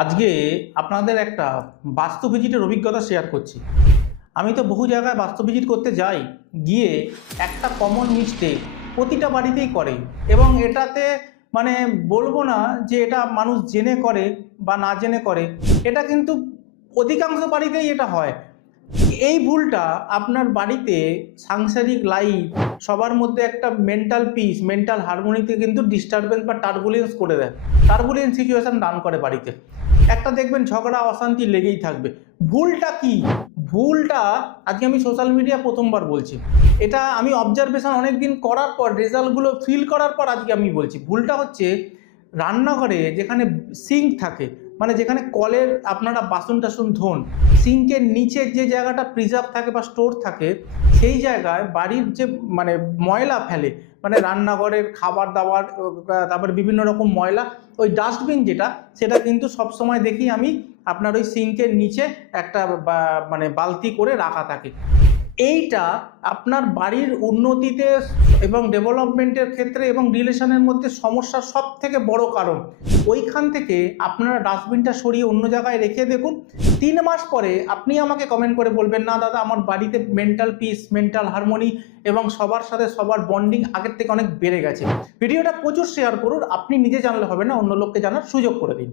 আজকে আপনাদের একটা বাস্তু ভিজিটের অভিজ্ঞতা শেয়ার করছি। আমি তো বহু জায়গায় বাস্তু ভিজিট করতে যাই, গিয়ে একটা কমন মিস্টেক প্রতিটা বাড়িতেই করে, এবং এটাতে মানে বলবো না যে এটা মানুষ জেনে করে বা না জেনে করে, এটা কিন্তু অধিকাংশ বাড়িতেই এটা হয়। এই ভুলটা আপনার বাড়িতে সাংসারিক লাইফ, সবার মধ্যে একটা মেন্টাল পিস, মেন্টাল হারমোনিতে কিন্তু ডিস্টারবেন্স বা টার্বুলেন্স করে দেয়, টার্বুলেন্স সিচুয়েশন দান করে বাড়িতে। একটা দেখবেন ঝগড়া অশান্তি লেগেই থাকবে। ভুলটা কি? ভুলটা আজকে আমি সোশ্যাল মিডিয়া প্রথমবার বলছি, এটা আমি অবজারভেশন অনেক দিন করার পর, রেজাল্টগুলো ফিল করার পর আজকে আমি বলছি। ভুলটা হচ্ছে রান্নাঘরে যেখানে সিঙ্ক থাকে, মানে যেখানে কলের আপনারা বাসন টাসন ধোন, সিঙ্কের নিচের যে জায়গাটা প্রিজার্ভ থাকে বা স্টোর থাকে, সেই জায়গায় বাড়ির যে মানে ময়লা ফেলে, মানে রান্নাঘরের খাবার দাবার, তারপরে বিভিন্ন রকম ময়লা, ওই ডাস্টবিন যেটা, সেটা কিন্তু সবসময় দেখি আমি আপনার ওই সিঙ্কের নিচে একটা মানে বালতি করে রাখা থাকে। এইটা আপনার বাড়ির উন্নতিতে এবং ডেভেলপমেন্টের ক্ষেত্রে এবং রিলেশনের মধ্যে সমস্যার সব থেকে বড় কারণ। ওইখান থেকে আপনারা ডাস্টবিনটা সরিয়ে অন্য জায়গায় রেখে দেখুন। 3 মাস পরে আপনি আমাকে কমেন্ট করে বলবেন, না দাদা, আমার বাড়িতে মেন্টাল পিস, মেন্টাল হারমোনি এবং সবার সাথে সবার বন্ডিং আগের থেকে অনেক বেড়ে গেছে। ভিডিওটা প্রচুর শেয়ার করুন। আপনি নিজে জানলে হবে না, অন্য লোককে জানার সুযোগ করে দিন।